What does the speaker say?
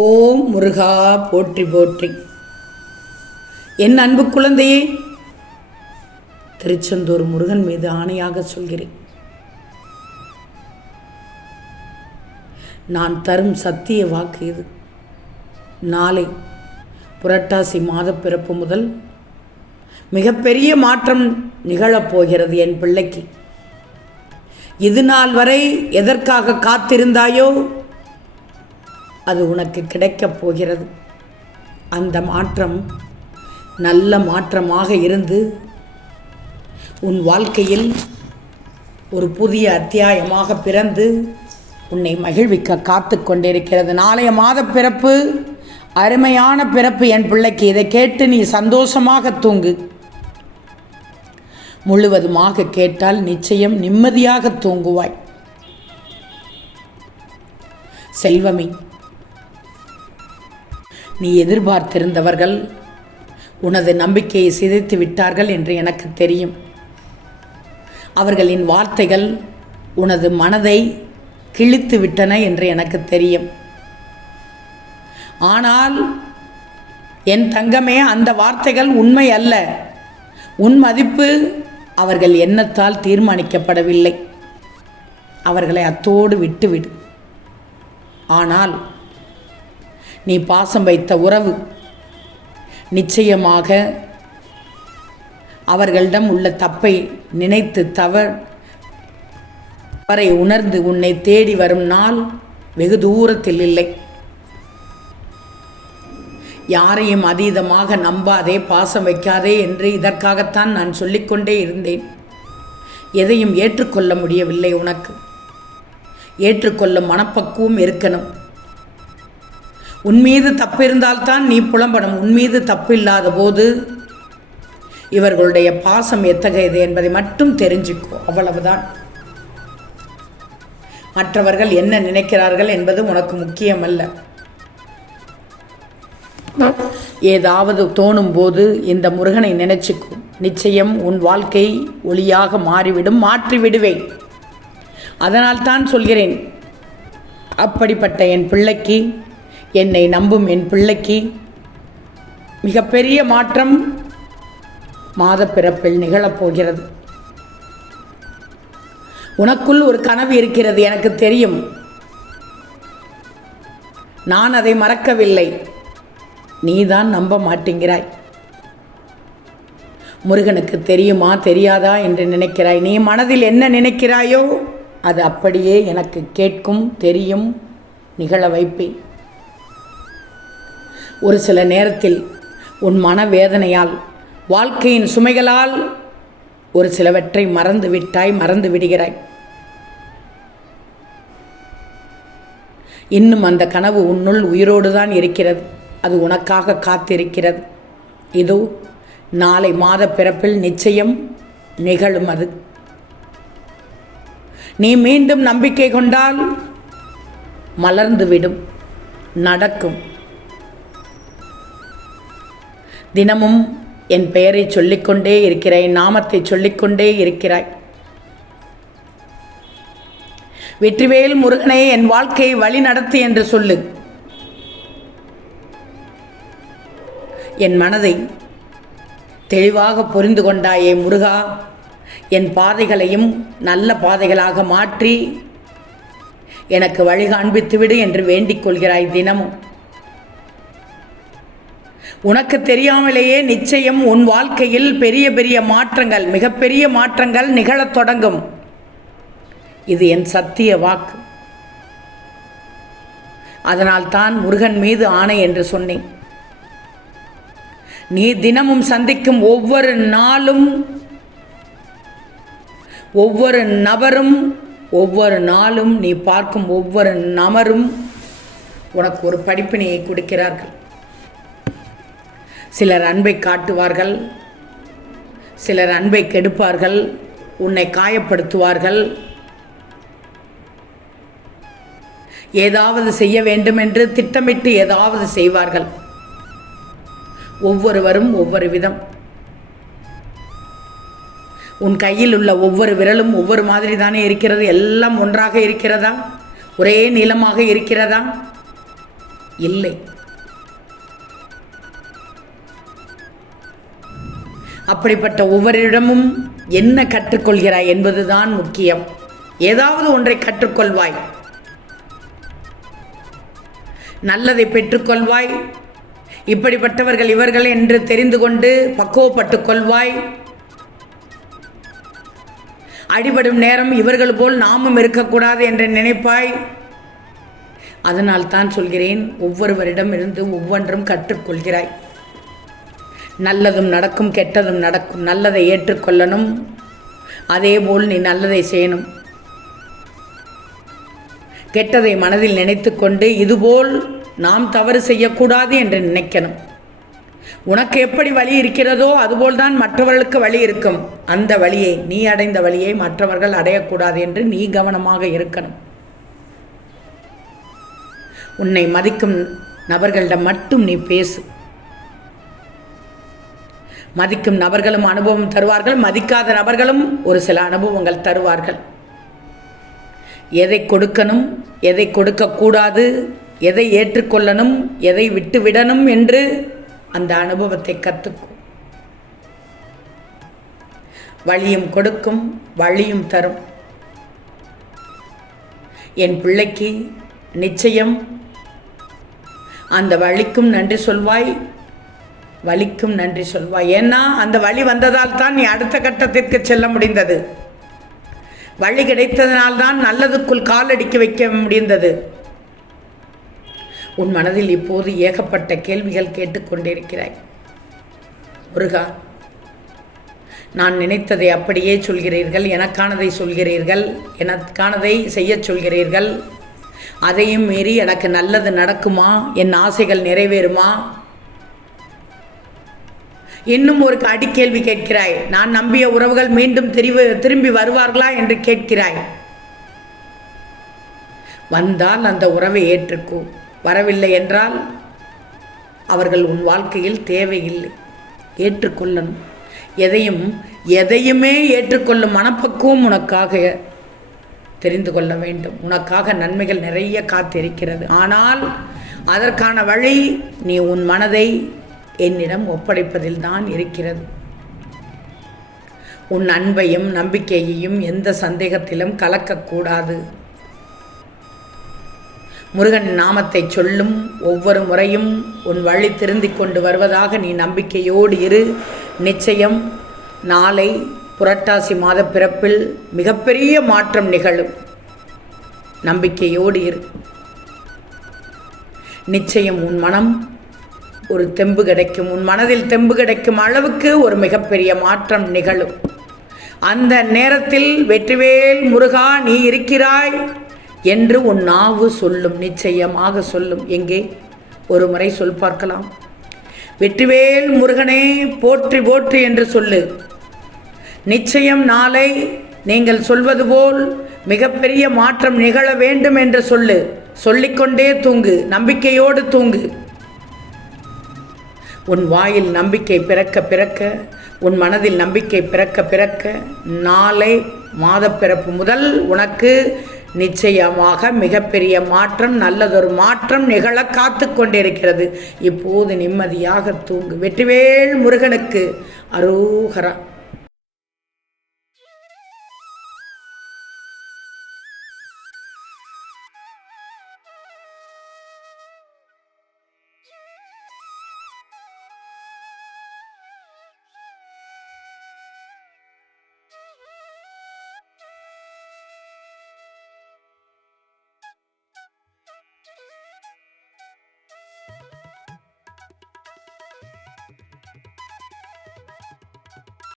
ஓம் முருகா போற்றி போற்றி. என் அன்பு குழந்தையே, திருச்செந்தூர் முருகன் மீது ஆணையாக சொல்கிறேன், நான் தரும் சத்திய வாக்கு இது. நாளை புரட்டாசி மாத பிறப்பு முதல் மிகப்பெரிய மாற்றம் நிகழப்போகிறது என் பிள்ளைக்கு. இது நாள் வரை எதற்காக காத்திருந்தாயோ அது உனக்கு கிடைக்கப் போகிறது. அந்த மாற்றம் நல்ல மாற்றமாக இருந்து உன் வாழ்க்கையில் ஒரு புதிய அத்தியாயமாக பிறந்து உன்னை மகிழ்விக்க காத்து கொண்டிருக்கிறது. நாளைய மாத பிறப்பு அருமையான பிறப்பு என் பிள்ளைக்கு. இதை கேட்டு நீ சந்தோஷமாக தூங்கு. முழுவதுமாக கேட்டால் நிச்சயம் நிம்மதியாக தூங்குவாய். செல்வமே, நீ எதிர்பார்த்திருந்தவர்கள் உனது நம்பிக்கையை சிதைத்து விட்டார்கள் என்று எனக்கு தெரியும். அவர்களின் வார்த்தைகள் உனது மனதை கிழித்து விட்டன என்று எனக்கு தெரியும். ஆனால் என் தங்கமே, அந்த வார்த்தைகள் உண்மை அல்ல. உன் மதிப்பு அவர்கள் எண்ணத்தால் தீர்மானிக்கப்படவில்லை. அவர்களை அத்தோடு விட்டுவிடு. ஆனால் நீ பாசம் வைத்த உறவு நிச்சயமாக அவர்களிடம் உள்ள தப்பை நினைத்து தவறை உணர்ந்து உன்னை தேடி வரும் நாள் வெகு தூரத்தில் இல்லை. யாரையும் அதீதமாக நம்பாதே, பாசம் வைக்காதே என்று இதற்காகத்தான் நான் சொல்லிக்கொண்டே இருந்தேன். எதையும் ஏற்றுக்கொள்ள முடியவில்லை. உனக்கு ஏற்றுக்கொள்ளும் மனப்பக்குவம் இருக்கணும். உன்மீது தப்பு இருந்தால்தான் நீ புலம்பணும். உன்மீது தப்பு இல்லாத போது இவர்களுடைய பாசம் எத்தகையது என்பதை மட்டும் தெரிஞ்சுக்கோ. அவ்வளவுதான். மற்றவர்கள் என்ன நினைக்கிறார்கள் என்பது உனக்கு முக்கியமல்ல. ஏதாவது தோணும் போது இந்த முருகனை நினைச்சுக்கோ. நிச்சயம் உன் வாழ்க்கை ஒளியாக மாறிவிடும். மாற்றி விடுவேன். அதனால் தான் சொல்கிறேன், அப்படிப்பட்ட என் பிள்ளைக்கு, என்னை நம்பும் என் பிள்ளைக்கு மிகப்பெரிய மாற்றம் மாத பிறப்பில் நிகழப்போகிறது. உனக்குள் ஒரு கனவு இருக்கிறது, எனக்கு தெரியும். நான் அதை மறக்கவில்லை. நீதான் நம்ப மாட்டேங்கிறாய். முருகனுக்கு தெரியுமா தெரியாதா என்று நினைக்கிறாய். நீ மனதில் என்ன நினைக்கிறாயோ அது அப்படியே எனக்கு கேட்கும், தெரியும், நிகழ வைப்பேன். ஒரு சில நேரத்தில் உன் மனவேதனையால், வாழ்க்கையின் சுமைகளால் ஒரு சிலவற்றை மறந்து விட்டாய், மறந்து விடுகிறாய். இன்னும் அந்த கனவு உன்னுள் உயிரோடு தான் இருக்கிறது. அது உனக்காக காத்திருக்கிறது. இதோ நாளை மாத பிறப்பில் நிச்சயம் நிகழும். அது நீ மீண்டும் நம்பிக்கை கொண்டால் மலர்ந்துவிடும், நடக்கும். தினமும் என் பெயரை சொல்லிக்கொண்டே இருக்கிறாய், நாமத்தை சொல்லிக்கொண்டே இருக்கிறாய். வெற்றிவேல் முருகனே, என் வாழ்க்கையை வழி நடத்து என்று சொல்லு. என் மனதை தெளிவாக புரிந்து கொண்டாயே முருகா. என் பாதைகளையும் நல்ல பாதைகளாக மாற்றி எனக்கு வழி காண்பித்துவிடு என்று வேண்டிக் கொள்கிறாய் தினமும். உனக்கு தெரியாமலேயே நிச்சயம் உன் வாழ்க்கையில் பெரிய பெரிய மாற்றங்கள், மிகப்பெரிய மாற்றங்கள் நிகழத் தொடங்கும். இது என் சத்திய வாக்கு. அதனால் தான் முருகன் மீது ஆணை என்று சொன்னேன். நீ தினமும் சந்திக்கும் ஒவ்வொரு நாளும், ஒவ்வொரு நபரும், ஒவ்வொரு நாளும் நீ பார்க்கும் ஒவ்வொரு நபரும் உனக்கு ஒரு படிப்பினையை கொடுக்கிறார்கள். சிலர் அன்பை காட்டுவார்கள், சிலர் அன்பை கெடுப்பார்கள், உன்னை காயப்படுத்துவார்கள், ஏதாவது செய்ய வேண்டும் என்று திட்டமிட்டு ஏதாவது செய்வார்கள். ஒவ்வொருவரும் ஒவ்வொரு விதம். உன் கையில் உள்ள ஒவ்வொரு விரலும் ஒவ்வொரு மாதிரி தானே இருக்கிறது. எல்லாம் ஒன்றாக இருக்கிறதா? ஒரே நீளமாக இருக்கிறதா? இல்லை. அப்படிப்பட்ட ஒவ்வொருடமும் என்ன கற்றுக்கொள்கிறாய் என்பதுதான் முக்கியம். ஏதாவது ஒன்றை கற்றுக்கொள்வாய், நல்லதை பெற்றுக்கொள்வாய். இப்படிப்பட்டவர்கள் இவர்கள் என்று தெரிந்து கொண்டு பக்குவப்பட்டுக் கொள்வாய். அடிபடும் நேரம் இவர்கள் போல் நாமும் இருக்கக்கூடாது என்று நினைப்பாய். அதனால் தான் சொல்கிறேன், ஒவ்வொருவரிடமிருந்து ஒவ்வொன்றும் கற்றுக்கொள்கிறாய். நல்லதும் நடக்கும், கெட்டதும் நடக்கும். நல்லதை ஏற்றுக்கொள்ளணும், அதேபோல் நீ நல்லதை செய்யணும். கெட்டதை மனதில் நினைத்து கொண்டு இதுபோல் நாம் தவறு செய்யக்கூடாது என்று நினைக்கணும். உனக்கு எப்படி வழி இருக்கிறதோ அதுபோல்தான் மற்றவர்களுக்கு வழி இருக்கும். அந்த வழியை, நீ அடைந்த வழியை மற்றவர்கள் அடையக்கூடாது என்று நீ கவனமாக இருக்கணும். உன்னை மதிக்கும் நபர்களிடம் மட்டும் நீ பேசு. மதிக்கும் நபர்களும் அனுபவம் தருவார்கள், மதிக்காத நபர்களும் ஒரு சில அனுபவங்கள் தருவார்கள். எதை கொடுக்கணும், எதை கொடுக்கக்கூடாது, எதை ஏற்றுக்கொள்ளணும், எதை விட்டுவிடணும் என்று அந்த அனுபவத்தை கற்றுக்கும். வழியும் கொடுக்கும், வழியும் தரும். என் பிள்ளைக்கு நிச்சயம் அந்த வழிக்கும் நன்றி சொல்வாய், வலிக்கும் நன்றி சொல்வாய். ஏன்னா அந்த வழி வந்ததால் தான் நீ அடுத்த கட்டத்திற்கு செல்ல முடிந்தது. வழி கிடைத்ததனால்தான் நல்லதுக்குள் காலடிக்க வைக்க முடிந்தது. உன் மனதில் இப்போது ஏகப்பட்ட கேள்விகள் கேட்டுக்கொண்டிருக்கிறாய். முருகா, நான் நினைத்ததை அப்படியே சொல்கிறீர்கள், எனக்கானதை சொல்கிறீர்கள், எனக்கானதை செய்ய சொல்கிறீர்கள். அதையும் மீறி எனக்கு நல்லது நடக்குமா, என் ஆசைகள் நிறைவேறுமா? இன்னும் ஒரு அடிக்கேள்வி கேட்கிறாய். நான் நம்பிய உறவுகள் மீண்டும் திரும்பி வருவார்களா என்று கேட்கிறாய். வந்தால் அந்த உறவை ஏற்றுக்கோ, வரவில்லை என்றால் அவர்கள் உன் வாழ்க்கையில் தேவையில்லை. ஏற்றுக்கொள்ளணும். எதையுமே ஏற்றுக்கொள்ளும் மனப்பக்குவம் உனக்காக தெரிந்து கொள்ள வேண்டும். உனக்காக நன்மைகள் நிறைய காத்திருக்கிறது. ஆனால் அதற்கான வழி நீ உன் மனதை என்னிடம் ஒப்படைப்பதில் தான் இருக்கிறது. உன் அன்பையும் நம்பிக்கையையும் எந்த சந்தேகத்திலும் கலக்கக்கூடாது. முருகன் நாமத்தை சொல்லும் ஒவ்வொரு முறையும் உன் வழி திருந்திக் கொண்டு வருவதாக நீ நம்பிக்கையோடு இரு. நிச்சயம் நாளை புரட்டாசி மாத பிறப்பில் மிகப்பெரிய மாற்றம் நிகழும். நம்பிக்கையோடு இரு. நிச்சயம் உன் மனம் ஒரு தெம்பு கிடைக்கும். உன் மனதில் தெம்பு கிடைக்கும் அளவுக்கு ஒரு மிகப்பெரிய மாற்றம் நிகழும். அந்த நேரத்தில் வெற்றிவேல் முருகா நீ இருக்கிறாய் என்று உன் நாவு சொல்லும், நிச்சயமாக சொல்லும். எங்கே ஒரு முறை சொல் பார்க்கலாம். வெற்றிவேல் முருகனே போற்றி போற்றி என்று சொல்லு. நிச்சயம் நாளை நீங்கள் சொல்வது போல் மிகப்பெரிய மாற்றம் நிகழ வேண்டும் என்று சொல்லு. சொல்லிக்கொண்டே தூங்கு, நம்பிக்கையோடு தூங்கு. உன் வாயில் நம்பிக்கை பிறக்க பிறக்க, உன் மனதில் நம்பிக்கை பிறக்க பிறக்க, நாளை மாதப்பிறப்பு முதல் உனக்கு நிச்சயமாக மிகப்பெரிய மாற்றம், நல்லதொரு மாற்றம் நிகழ காத்து கொண்டிருக்கிறது. இப்போது நிம்மதியாக தூங்கு. வெற்றிவேல் முருகனுக்கு அரோகரா.